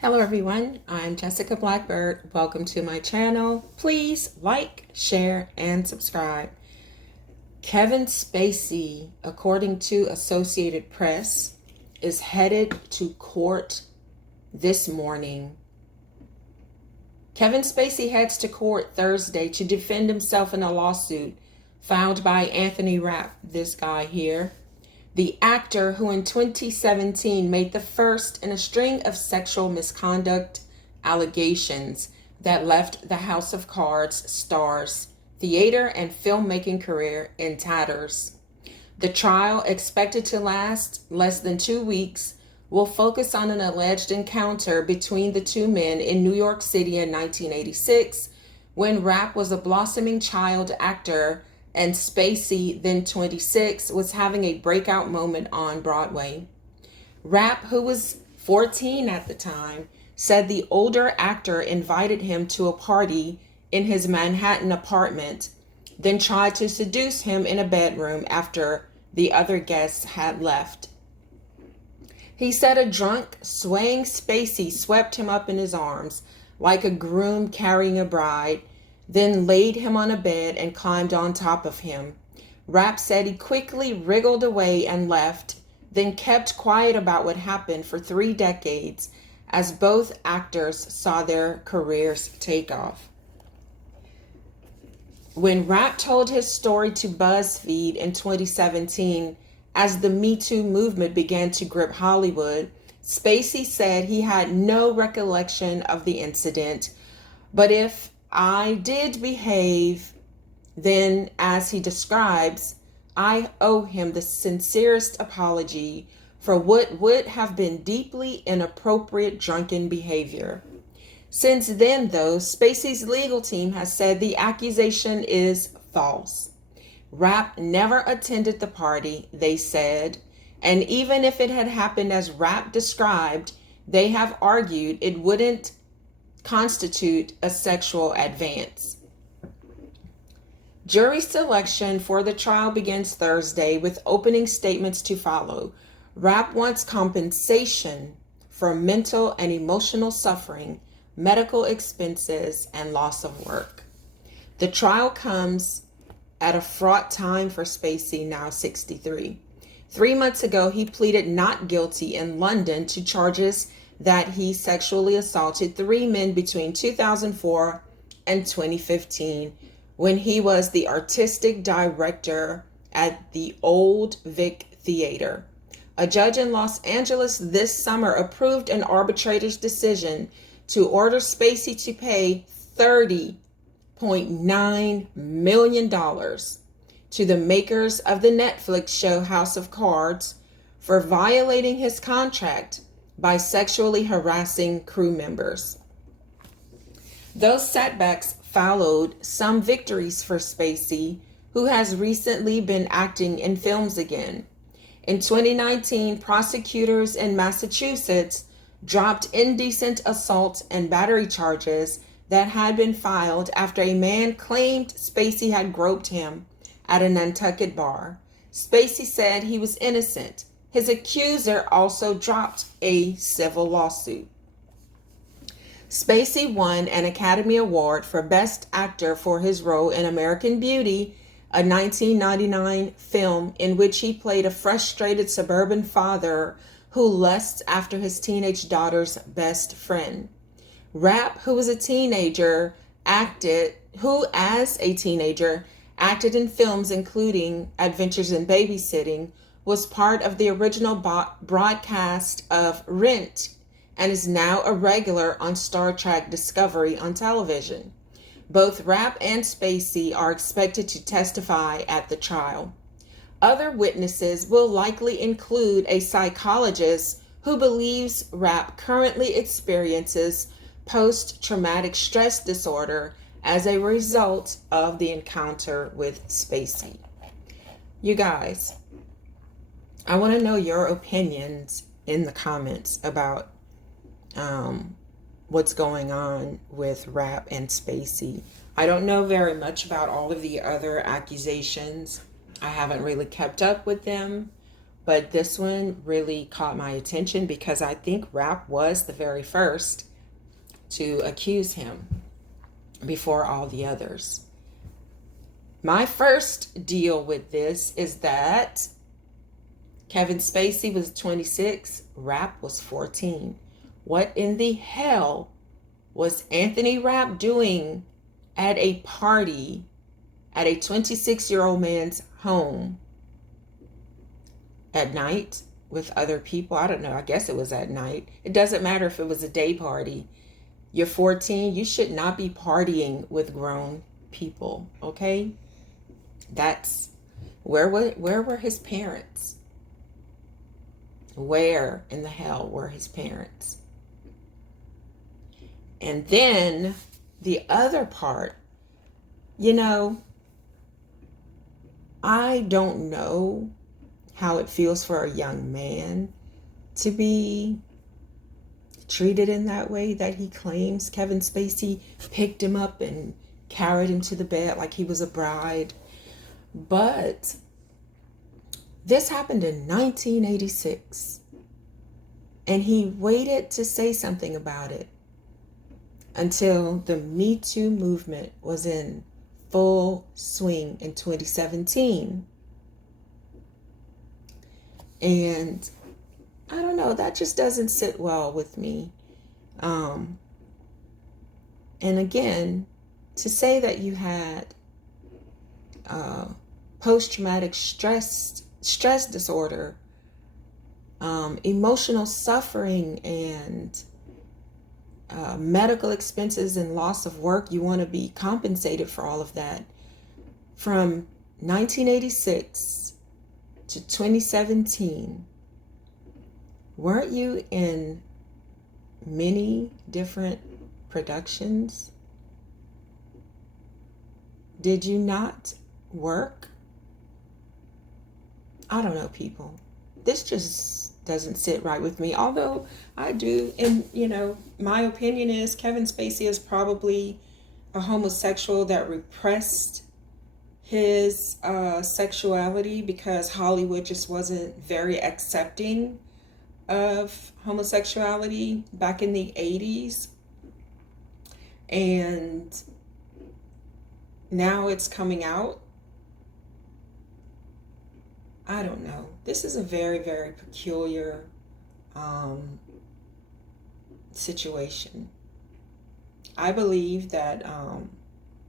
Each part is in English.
Hello everyone, I'm Jessica Blackbird. Welcome to my channel. Please like, share, and subscribe. Kevin Spacey, according to Associated Press, is headed to court this morning. Kevin Spacey heads to court Thursday to defend himself in a lawsuit filed by Anthony Rapp, this guy here. The actor who in 2017 made the first in a string of sexual misconduct allegations that left the House of Cards star's theater and filmmaking career in tatters. The trial, expected to last less than 2 weeks, will focus on an alleged encounter between the two men in New York City in 1986 when Rapp was a blossoming child actor and Spacey, then 26, was having a breakout moment on Broadway. Rapp, who was 14 at the time, said the older actor invited him to a party in his Manhattan apartment, then tried to seduce him in a bedroom after the other guests had left. He said a drunk, swaying Spacey swept him up in his arms like a groom carrying a bride, then laid him on a bed and climbed on top of him. Rapp said he quickly wriggled away and left, then kept quiet about what happened for 3 decades as both actors saw their careers take off. When Rapp told his story to BuzzFeed in 2017, as the Me Too movement began to grip Hollywood, Spacey said he had no recollection of the incident, but if I did behave, then, as he describes, I owe him the sincerest apology for what would have been deeply inappropriate drunken behavior. Since then, though, Spacey's legal team has said the accusation is false. Rapp never attended the party, they said, and even if it had happened as Rapp described, they have argued it wouldn't constitute a sexual advance. Jury selection for the trial begins Thursday with opening statements to follow. Rapp wants compensation for mental and emotional suffering, medical expenses, and loss of work. The trial comes at a fraught time for Spacey, now 63. 3 months ago, he pleaded not guilty in London to charges that he sexually assaulted 3 men between 2004 and 2015 when he was the artistic director at the Old Vic Theater. A judge in Los Angeles this summer approved an arbitrator's decision to order Spacey to pay $30.9 million to the makers of the Netflix show House of Cards for violating his contract by sexually harassing crew members. Those setbacks followed some victories for Spacey, who has recently been acting in films again. In 2019, prosecutors in Massachusetts dropped indecent assault and battery charges that had been filed after a man claimed Spacey had groped him at a Nantucket bar. Spacey said he was innocent. His accuser also dropped a civil lawsuit. Spacey won an Academy Award for Best Actor for his role in American Beauty, a 1999 film in which he played a frustrated suburban father who lusts after his teenage daughter's best friend. Rapp, who as a teenager acted in films including Adventures in Babysitting, was part of the original broadcast of Rent and is now a regular on Star Trek Discovery on television. Both Rapp and Spacey are expected to testify at the trial. Other witnesses will likely include a psychologist who believes Rapp currently experiences post-traumatic stress disorder as a result of the encounter with Spacey. You guys, I want to know your opinions in the comments about what's going on with Rapp and Spacey. I don't know very much about all of the other accusations. I haven't really kept up with them, But this one really caught my attention because I think Rap was the very first to accuse him before all the others. My first deal with this is that Kevin Spacey was 26, Rap was 14. What in the hell was Anthony Rapp doing at a party at a 26-year-old man's home at night with other people? I don't know. I guess it was at night. It doesn't matter if it was a day party. You're 14. You should not be partying with grown people, okay? That's where were his parents? Where in the hell were his parents? And then the other part, I don't know how it feels for a young man to be treated in that way that he claims. Kevin Spacey picked him up and carried him to the bed like he was a bride. But this happened in 1986, and he waited to say something about it until the Me Too movement was in full swing in 2017. And I don't know, that just doesn't sit well with me. And again, to say that you had post-traumatic stress disorder, emotional suffering, and medical expenses and loss of work, you want to be compensated for all of that. From 1986 to 2017, weren't you in many different productions? Did you not work? I don't know, people. This just doesn't sit right with me. Although I do, and my opinion is Kevin Spacey is probably a homosexual that repressed his sexuality because Hollywood just wasn't very accepting of homosexuality back in the 80s. And now it's coming out. I don't know. This is a very, very peculiar situation. I believe that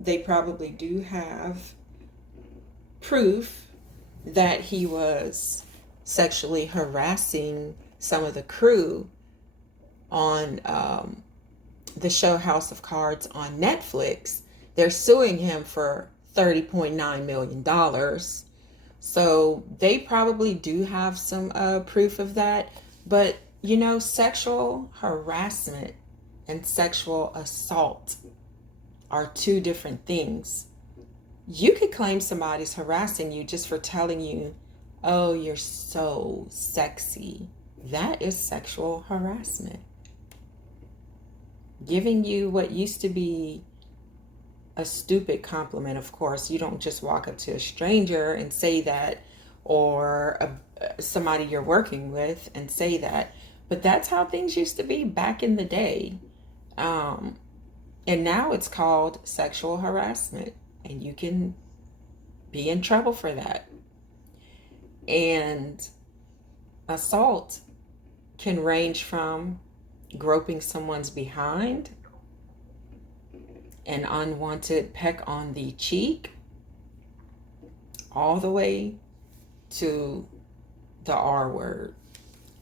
they probably do have proof that he was sexually harassing some of the crew on the show House of Cards on Netflix. They're suing him for $30.9 million. So they probably do have some proof of that. But, sexual harassment and sexual assault are two different things. You could claim somebody's harassing you just for telling you, oh, you're so sexy. That is sexual harassment. Giving you what used to be a stupid compliment, of course. You don't just walk up to a stranger and say that, or somebody you're working with and say that. But that's how things used to be back in the day. And now it's called sexual harassment, and you can be in trouble for that. And assault can range from groping someone's behind, an unwanted peck on the cheek, all the way to the R word.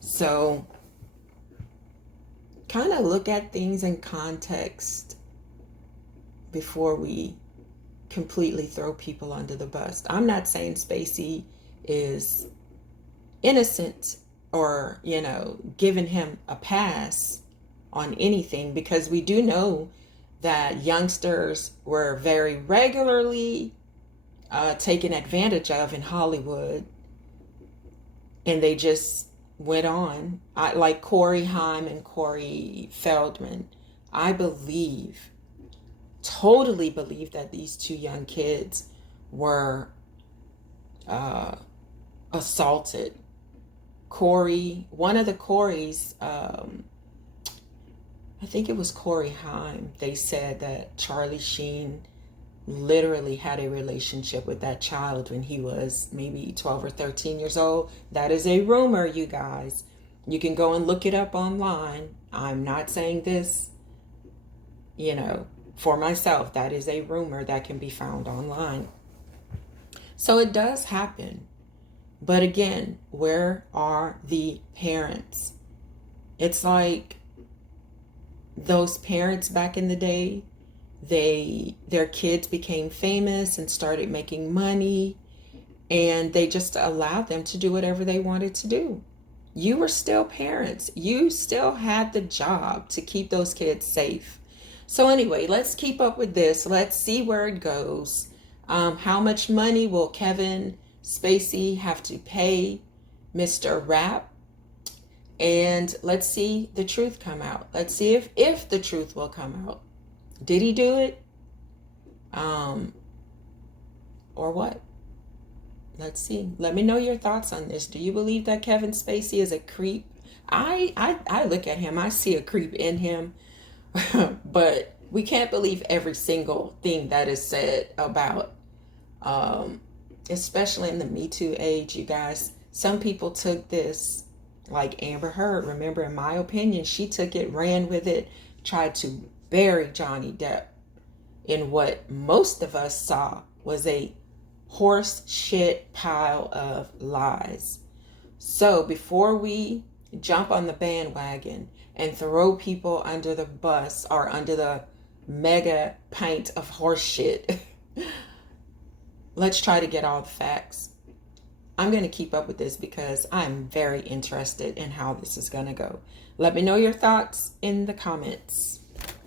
So kind of look at things in context before we completely throw people under the bus. I'm not saying Spacey is innocent or, giving him a pass on anything, because we do know that youngsters were very regularly taken advantage of in Hollywood, and they just went on. Like Corey Haim and Corey Feldman, I totally believe that these two young kids were assaulted Corey, one of the Coreys, I think it was Corey Haim, they said that Charlie Sheen literally had a relationship with that child when he was maybe 12 or 13 years old. That is a rumor, you guys. You can go and look it up online. I'm not saying this, for myself. That is a rumor that can be found online. So it does happen. But again, where are the parents? It's like those parents back in the day, their kids became famous and started making money, and they just allowed them to do whatever they wanted to do. You were still parents. You still had the job to keep those kids safe. So anyway, let's keep up with this. Let's see where it goes. How much money will Kevin Spacey have to pay Mr. Rapp? And let's see the truth come out. Let's see if the truth will come out. Did he do it? Or what? Let's see. Let me know your thoughts on this. Do you believe that Kevin Spacey is a creep? I look at him. I see a creep in him. But we can't believe every single thing that is said about, especially in the Me Too age, you guys. Some people took this, like Amber Heard. Remember, in my opinion, she took it, ran with it, tried to bury Johnny Depp in what most of us saw was a horse shit pile of lies. So before we jump on the bandwagon and throw people under the bus or under the mega pint of horse shit, let's try to get all the facts. I'm going to keep up with this because I'm very interested in how this is going to go. Let me know your thoughts in the comments.